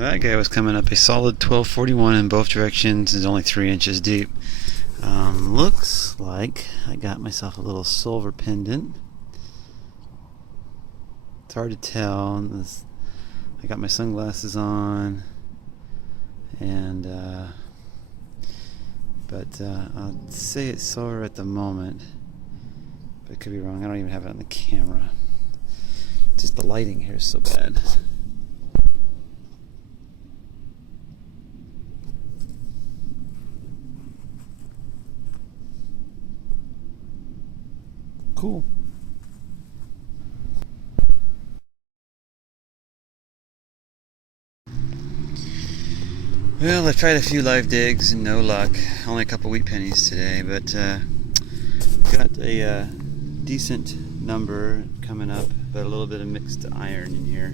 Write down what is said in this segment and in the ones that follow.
That guy was coming up a solid 1241 in both directions. Is only 3 inches deep. Looks like I got myself a little silver pendant. It's hard to tell. I got my sunglasses on, and but I'll say it's silver at the moment, but it could be wrong. I don't even have it on the camera. Just the lighting here is so bad. Cool. Well, I've tried a few live digs and no luck. Only a couple wheat pennies today, but got a decent number coming up, but a little bit of mixed iron in here.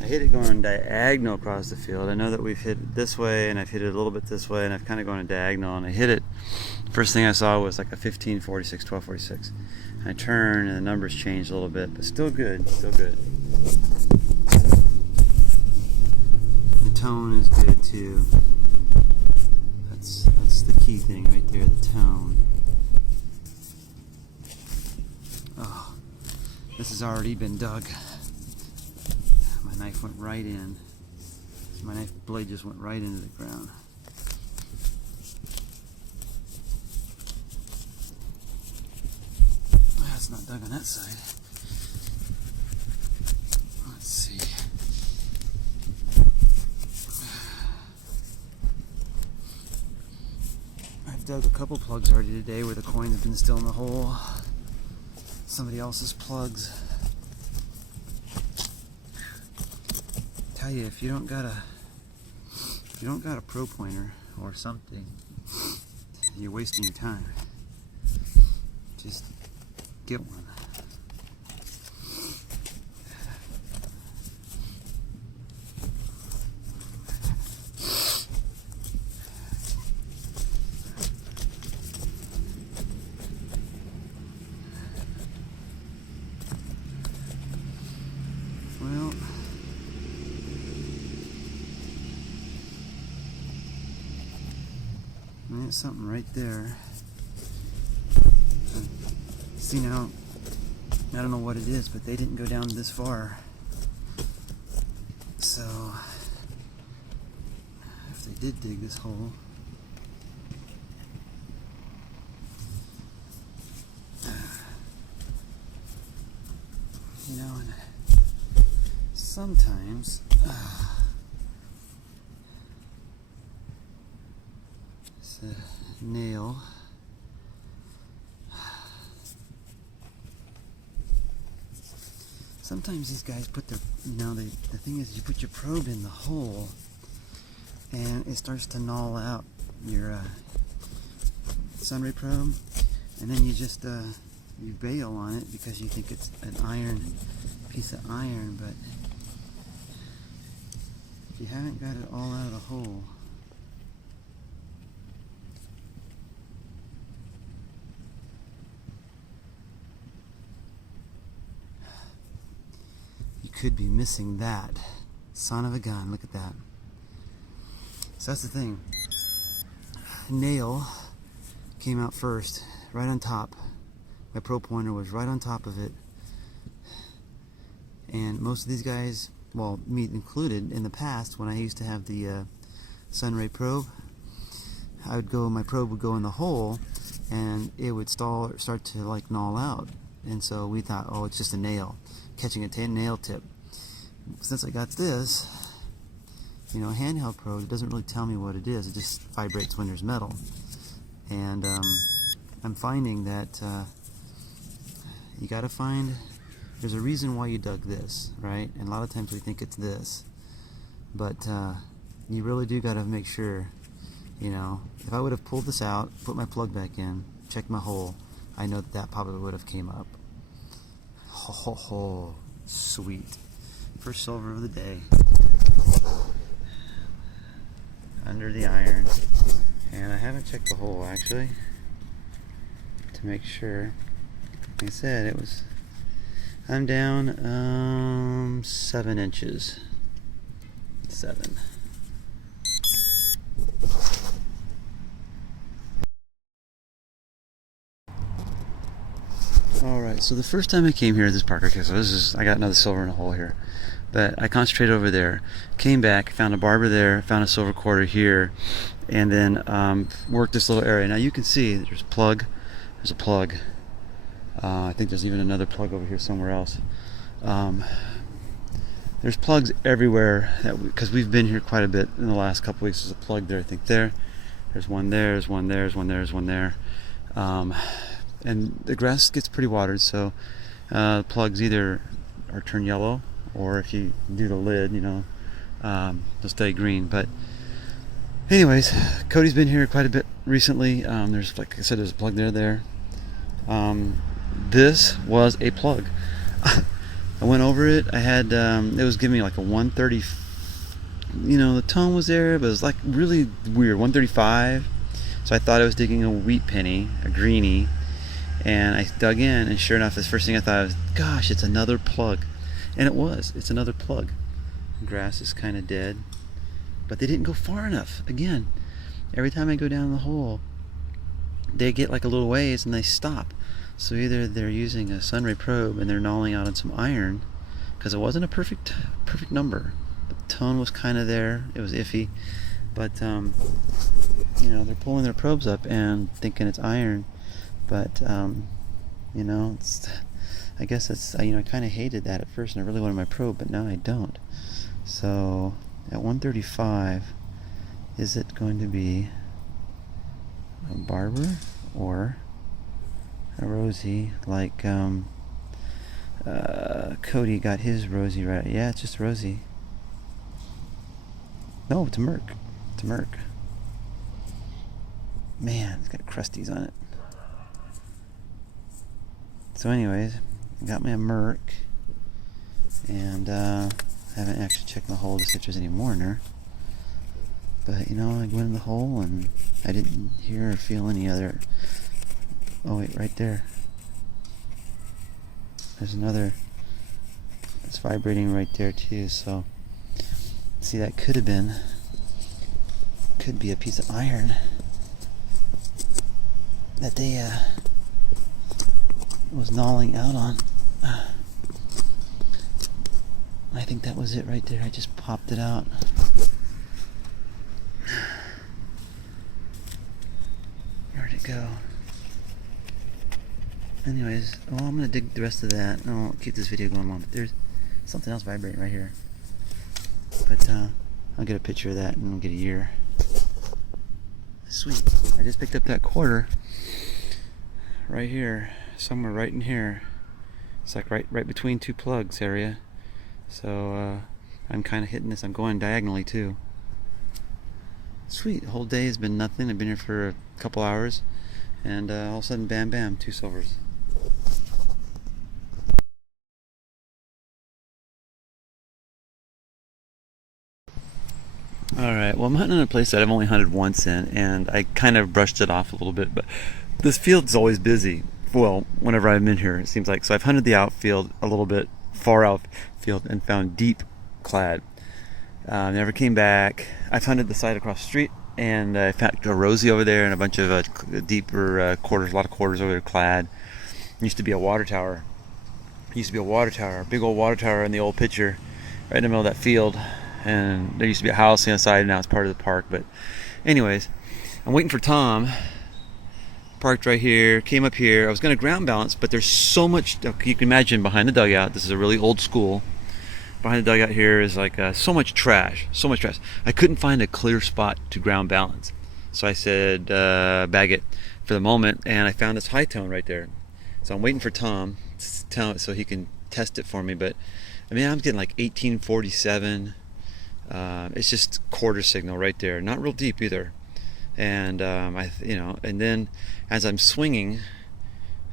I hit it going diagonal across the field. I know that we've hit it this way, and I've hit it a little bit this way, and I've kind of gone a diagonal, and I hit it. First thing I saw was like a 1546, 1246. I turned, and the numbers changed a little bit, but still good, still good. The tone is good too. That's the key thing right there, the tone. Oh, this has already been dug. My knife went right in. My knife blade just went right into the ground. Well, it's not dug on that side. Let's see. I've dug a couple plugs already today where the coins have been still in the hole. Somebody else's plugs. Tell you, if you don't got a pro pointer or something, you're wasting your time. Just get one. Well, there's something right there. See now, I don't know what it is, but they didn't go down this far. So, if they did dig this hole, you know, and sometimes it's a nail. Sometimes these guys put their, the thing is, you put your probe in the hole and it starts to gnaw out your Sunray probe, and then you just you bail on it because you think it's an iron piece of iron, but if you haven't got it all out of the hole, you could be missing that. Son of a gun, look at that. So that's the thing. Nail came out first, right on top. My pro pointer was right on top of it. And most of these guys, well, me included, in the past when I used to have the Sunray probe, my probe would go in the hole and it would start to like gnaw out. And so we thought, oh, it's just a nail, catching a nail tip. Since I got this, a handheld probe, it doesn't really tell me what it is. It just vibrates when there's metal. And I'm finding that you gotta find, there's a reason why you dug this, right? And a lot of times we think it's this, but you really do gotta make sure, if I would have pulled this out, put my plug back in, checked my hole, I know that probably would have came up. Ho ho ho, sweet. First silver of the day. Under the iron. And I haven't checked the hole actually to make sure. Like I said, I'm down 7 inches. 7. Alright, so the first time I came here at this park, okay, so I got another silver in a hole here. But I concentrated over there, came back, found a barber there, found a silver quarter here, and then worked this little area. Now you can see there's a plug. I think there's even another plug over here somewhere else. There's plugs everywhere because we've been here quite a bit in the last couple weeks. There's a plug there, I think there. There's one there, there's one there, there's one there, there's one there. And the grass gets pretty watered, so plugs either are turned yellow, or if you do the lid, you know, they'll stay green. But anyways, Cody's been here quite a bit recently. There's, like I said, there's a plug there. This was a plug. I went over it. I had it was giving me like a 130. You know, the tone was there, but it was like really weird, 135. So I thought I was digging a wheat penny, a greenie. And I dug in, and sure enough, the first thing I thought was, gosh, it's another plug. And it was. It's another plug. The grass is kind of dead. But they didn't go far enough. Again, every time I go down the hole, they get like a little ways and they stop. So either they're using a Sunray probe and they're gnawing out on some iron, because it wasn't a perfect number. The tone was kind of there. It was iffy. But, you know, they're pulling their probes up and thinking it's iron. But you know, I guess it's, you know, I kind of hated that at first, and I really wanted my probe, but now I don't. So at 135, is it going to be a barber or a Rosie, like Cody got his Rosie right? Yeah, it's just Rosie. No, it's a Merc. It's a Merc. Man, it's got crusties on it. So anyways, I got me a Merc, and I haven't actually checked the hole to see if there's any more in there. But you know, I went in the hole and I didn't hear or feel any other. Oh wait, right there. There's another. It's vibrating right there too. So see, that could be a piece of iron that they was gnawing out on. I think that was it right there. I just popped it out. Where'd it go? Anyways, well, I'm gonna dig the rest of that. I won't keep this video going long, but there's something else vibrating right here. But I'll get a picture of that and we'll get a year. Sweet. I just picked up that quarter right here, somewhere right in here. It's like right between two plugs area. So I'm kind of hitting this. I'm going diagonally too. Sweet. The whole day has been nothing. I've been here for a couple hours, and all of a sudden, bam, bam, 2 silvers. Alright, well, I'm hunting in a place that I've only hunted once in, and I kind of brushed it off a little bit, but this field's always busy. Well, whenever I'm in here, it seems like. So I've hunted the outfield a little bit, far outfield, and found deep clad. Never came back. I've hunted the side across the street, and I found a Rosie over there and a bunch of deeper quarters, a lot of quarters over there clad. Used to be a water tower. A big old water tower in the old picture, right in the middle of that field. And there used to be a house on the side, and now it's part of the park. But anyways, I'm waiting for Tom. Parked right here, came up here. I was going to ground balance, but there's so much, you can imagine behind the dugout. This is a really old school. Behind the dugout here is like so much trash. I couldn't find a clear spot to ground balance. So I said, bag it for the moment, and I found this high tone right there. So I'm waiting for Tom so he can test it for me. But I mean, I'm getting like 1847. It's just quarter signal right there, not real deep either. And and then as I'm swinging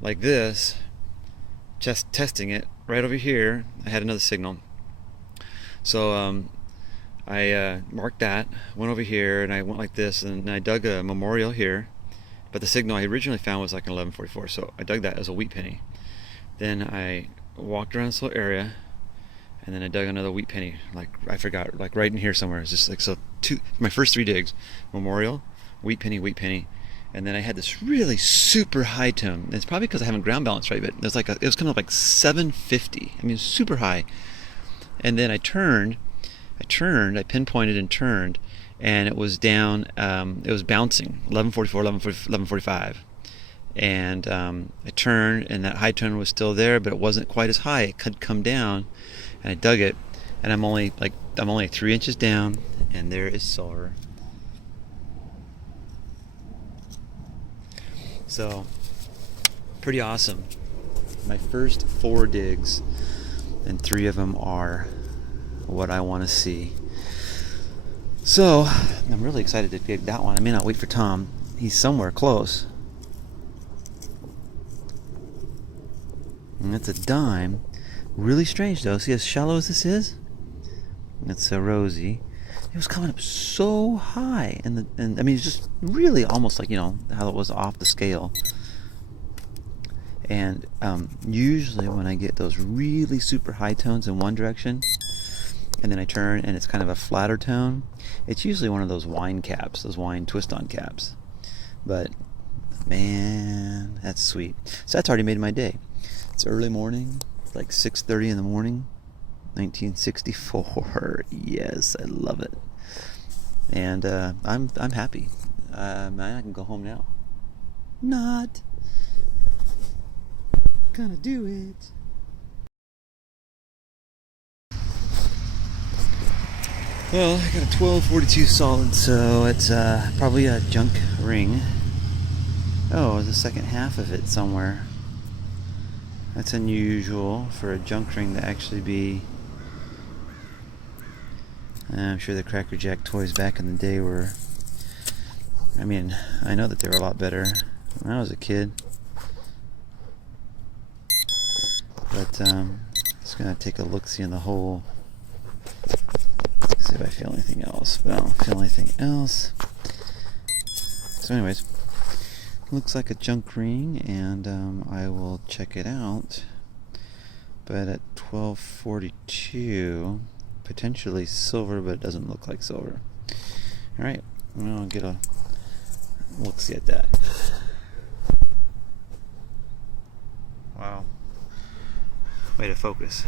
like this, just testing it right over here, I had another signal. So I marked that, went over here, and I went like this, and I dug a memorial here. But the signal I originally found was like an 1144, so I dug that as a wheat penny. Then I walked around this little area, and then I dug another wheat penny, like I forgot, like right in here somewhere. It's just like, so my first 3 digs, Memorial, wheat penny, and then I had this really super high tone. And it's probably because I haven't ground balanced right, but it was coming up like 750. I mean, super high. And then I pinpointed and turned, and it was down, it was bouncing, 1144, 1145. And I turned, and that high tone was still there, but it wasn't quite as high. It could come down, and I dug it, and I'm only 3 inches down, and there is silver. So, pretty awesome. My first 4 digs, and 3 of them are what I want to see. So, I'm really excited to dig that one. I may not wait for Tom. He's somewhere close. And that's a dime. Really strange though. See how shallow as this is? It's a rosy. It was coming up so high, and I mean, it's just really almost like, how it was off the scale. And usually when I get those really super high tones in one direction, and then I turn and it's kind of a flatter tone, it's usually one of those wine caps, those wine twist-on caps. But man, that's sweet. So that's already made my day. It's early morning, like 6:30 in the morning, 1964. Yes, I love it. And I'm happy. I can go home now. Not gonna do it. Well, I got a 1242 solid, so it's probably a junk ring. Oh, there's a second half of it somewhere. That's unusual for a junk ring to actually be. I'm sure the Cracker Jack toys back in the day were, I mean, I know that they were a lot better when I was a kid. But just gonna take a look-see in the hole. See if I feel anything else. But I don't feel anything else. So anyways, looks like a junk ring, and I will check it out. But at 1242, potentially silver, but it doesn't look like silver. Alright, I'll get a look-see at that. Wow. Way to focus.